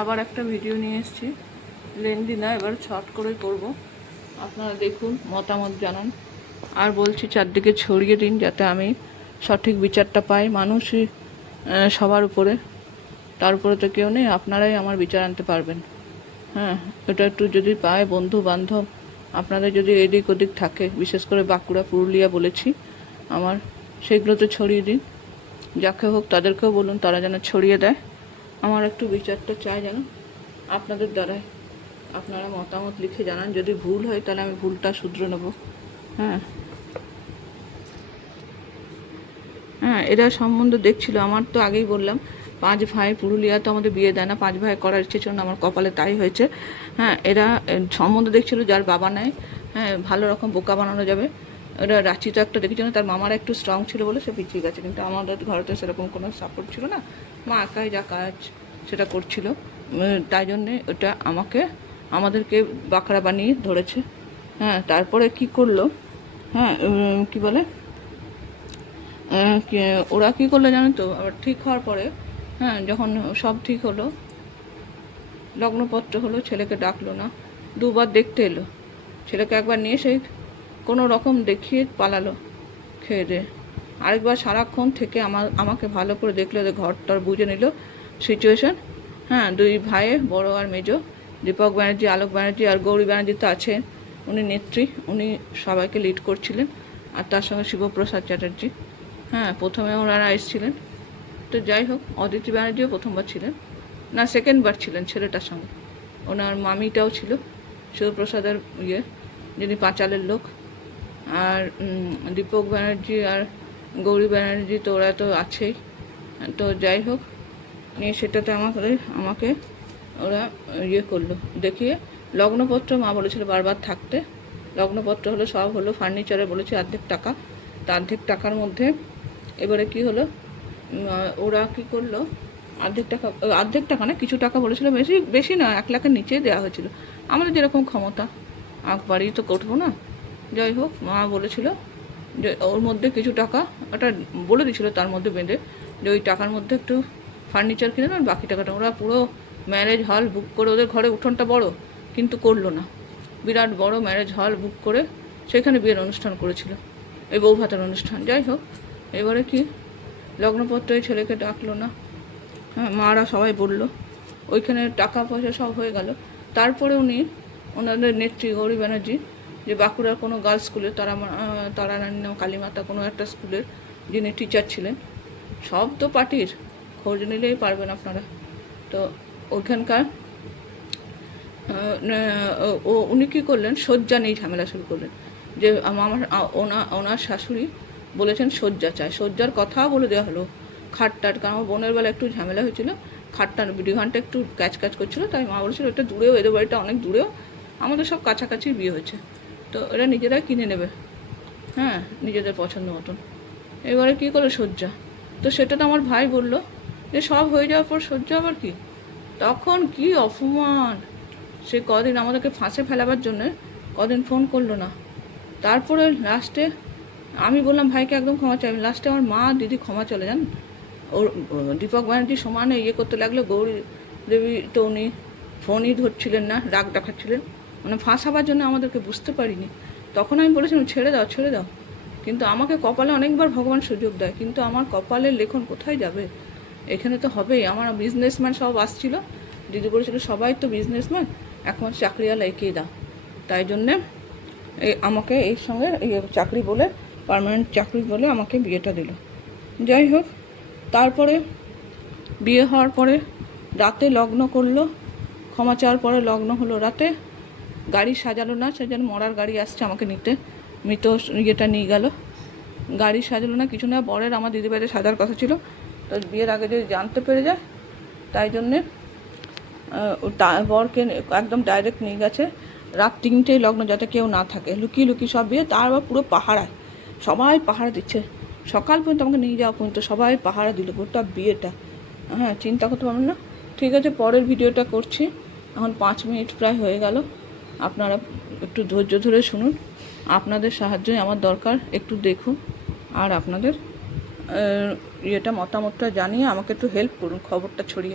আবার একটা ভিডিও নিয়ে এসেছি, লেন্দি না, এবার শর্ট করে করব। আপনারা দেখুন, মতামত জানান, আর বলছি চারদিকে ছড়িয়ে দিন যাতে আমি সঠিক বিচারটা পাই। মানুষই সবার উপরে, তার উপরে তো কেউ নেই, আপনারাই আমার বিচার আনতে পারবেন। হ্যাঁ, এটা একটু যদি পায়, বন্ধু বান্ধব আপনাদের যদি এদিক ওদিক থাকে, বিশেষ করে বাঁকুড়া পুরুলিয়া বলেছি আমার, সেগুলোতে ছড়িয়ে দিন। যাকে হোক তাদেরকেও বলুন, তারা যেন ছড়িয়ে দেয়। আমার একটু বিচারটা চাই যেন আপনাদের দ্বারাই। আপনারা মতামত লিখে জানান, যদি ভুল হয় তাহলে আমি ভুলটা শুধরে নেব। হ্যাঁ হ্যাঁ, এরা সম্বন্ধ দেখছিল। আমার তো আগেই বললাম, 5 ভাই, পুরুলিয়া তো আমাদের বিয়ে দেয় না, 5 ভাই করার ইচ্ছে ছিল না, আমার কপালে তাই হয়েছে। হ্যাঁ, এরা সম্বন্ধ দেখছিল যার বাবা নেয়। হ্যাঁ, ভালো রকম বোকা বানানো যাবে। এরা রাঁচিতে একটা দেখেছিল, তার মামারা একটু স্ট্রং ছিল বলে সে পিছিয়ে গেছে, কিন্তু আমাদের ঘরেতে সেরকম কোনো সাপোর্ট ছিল না। মা একাই যা কাজ সেটা করছিল, তাই জন্যে ওটা আমাদেরকে বাঁকড়া বানিয়ে ধরেছে। হ্যাঁ, তারপরে কি করলো, হ্যাঁ কি বলে, ওরা কী করলো জানেন তো, আবার ঠিক হওয়ার পরে, হ্যাঁ যখন সব ঠিক হলো, লগ্নপত্র হলো, ছেলেকে ডাকলো না, 2বার দেখতে এলো। ছেলেকে একবার নিয়ে সেই কোনো রকম দেখিয়ে পালালো খেয়ে দিয়ে। আরেকবার সারাক্ষণ থেকে আমাকে ভালো করে দেখলো, ওদের ঘরটার বুঝে নিল সিচুয়েশান। হ্যাঁ, 2 ভাইয়ে, বড় আর মেজো, দীপক ব্যানার্জি, আলোক ব্যানার্জি আর গৌরী ব্যানার্জি তো আছেন, উনি নেত্রী, উনি সবাইকে লিড করছিলেন। আর তার সঙ্গে শিবপ্রসাদ চ্যাটার্জি। হ্যাঁ, প্রথমে ওনারা এসেছিলেন। তো যাই হোক, অদিতি ব্যানার্জিও প্রথমবার ছিলেন না, সেকেন্ডবার ছিলেন ছেলেটার সঙ্গে। ওনার মামিটাও ছিল, শিবপ্রসাদের যিনি পাঁচালের লোক। আর দীপক ব্যানার্জি আর গৌরী ব্যানার্জি তো ওরা তো আছেই। তো যাই হোক, নিয়ে সেটাতে আমাকে ওরা করলো দেখিয়ে। লগ্নপত্র মা বলেছিল বারবার থাকতে, লগ্নপত্র হলো, সব হলো, ফার্নিচারে বলেছে অর্ধেক টাকা। তা অর্ধেক টাকার মধ্যে এবারে কি হলো, ওরা কি করলো, অর্ধেক টাকা না, কিছু টাকা বলেছিল, বেশি বেশি না, 1 লাখের নিচেই দেওয়া হয়েছিল। আমাদের যেরকম ক্ষমতা, বাড়ি তো করবো না। যাই হোক, মা বলেছিল যে ওর মধ্যে কিছু টাকা, ওটা বলে দিয়েছিলো তার মধ্যে বেঁধে, যে ওই টাকার মধ্যে একটু ফার্নিচার কিনে নেন, বাকি টাকাটা। ওরা পুরো ম্যারেজ হল বুক করে, ওদের ঘরে উঠোনটা বড় কিন্তু করলো না, বিরাট বড় ম্যারেজ হল বুক করে সেখানে বিয়ের অনুষ্ঠান করেছিল, এই বউ ভাতের অনুষ্ঠান। যাই হোক, এবারে কি, লগ্নপত্রে ছেলেকে ডাকলো না। হ্যাঁ, মারা সবাই বলল, ওইখানে টাকা পয়সা সব হয়ে গেল। তারপরে ওনাদের নেত্রী গৌরী ব্যানার্জি, যে বাঁকুড়ার কোনো গার্লস স্কুলে, তারারানী কালীমাতা কোনো একটা স্কুলের যিনি টিচার ছিলেন, সব তো পার্টির, খোঁজ নিলেই পারবেন আপনারা। তো ওইখানকার উনি কী করলেন, শয্যা নিয়ে ঝামেলা শুরু করলেন, যে ওনার শাশুড়ি বলেছেন শয্যা চায়, শয্যার কথাও বলে দেওয়া হলো। খাটটার, কারণ আমার বোনের বেলা একটু ঝামেলা হয়েছিল, খাটটার বিডিঘানটা একটু ক্যাচ করছিলো, তাই মা বলেছিল এটা দূরেও, এদের বাড়িটা অনেক দূরেও, আমাদের সব কাছাকাছি বিয়ে হয়েছে, তো এরা নিজেরাই কিনে নেবে, হ্যাঁ নিজেদের পছন্দ মতন। এবারে কী করলো, শয্যা। তো সেটা তো আমার ভাই বললো যে সব হয়ে যাওয়ার পর শয্যা আবার কি। তখন কি অপমান, সে কদিন আমাদেরকে ফাঁসে ফেলাবার জন্যে কদিন ফোন করলো না। তারপরে লাস্টে আমি বললাম ভাইকে একদম ক্ষমা চাই, লাস্টে আমার মা দিদি ক্ষমা চলে যান। ওর দীপক ব্যানার্জি সমানে করতে লাগলো, গৌরী দেবী তো উনি ফোনই ধরছিলেন না, রাগ দেখাচ্ছিলেন, মানে ফাঁসাবার জন্য আমাদেরকে, বুঝতে পারিনি। তখন আমি বলেছিলাম ছেড়ে দাও ছেড়ে দাও, কিন্তু আমাকে কপালে অনেকবার ভগবান সুযোগ দেয়, কিন্তু আমার কপালের লেখন কোথায় যাবে, এখানে তো হবেই। আমার বিজনেসম্যান সব আসছিল, দিদি বলেছিল সবাই তো বিজনেসম্যান, এখন চাকরিওয়ালা একেই দাও, তাই জন্যে আমাকে এই সঙ্গে চাকরি বলে, পার্মানেন্ট চাকরি বলে আমাকে বিয়েটা দিল। যাই হোক, তারপরে বিয়ে হওয়ার পরে রাতে লগ্ন করলো, ক্ষমা চাওয়ার পরে লগ্ন হলো রাতে, গাড়ি সাজালো না, সে যেন মরার গাড়ি আসছে আমাকে নিতে, মৃত নিয়ে গেল, গাড়ি সাজালো না কিছু না। বরের আমার দিদিবাড়িতে সাজার কথা ছিল, তো বিয়ের আগে যদি জানতে পেরে যায়, তাই জন্যে বরকে একদম ডাইরেক্ট নিয়ে গেছে, রাত 3টেই লগ্ন, যাতে কেউ না থাকে, লুকিয়ে লুকিয়ে সব বিয়ে। তার আবার পুরো পাহারায়, সবাই পাহারা দিচ্ছে, সকাল পর্যন্ত আমাকে নিয়ে যাওয়া পর্যন্ত সবাই পাহারা দিল গোটা বিয়েটা। হ্যাঁ, চিন্তা করতে পারবেন না। ঠিক আছে, পরের ভিডিওটা করছি, এখন 5 মিনিট প্রায় হয়ে গেল, আপনারা একটু ধৈর্য ধরে শুনুন, আপনাদের সাহায্যই আমার দরকার, একটু দেখুন, আর আপনাদের মতামতটা জানিয়ে আমাকে একটু হেল্প করুন খবরটা ছড়িয়ে।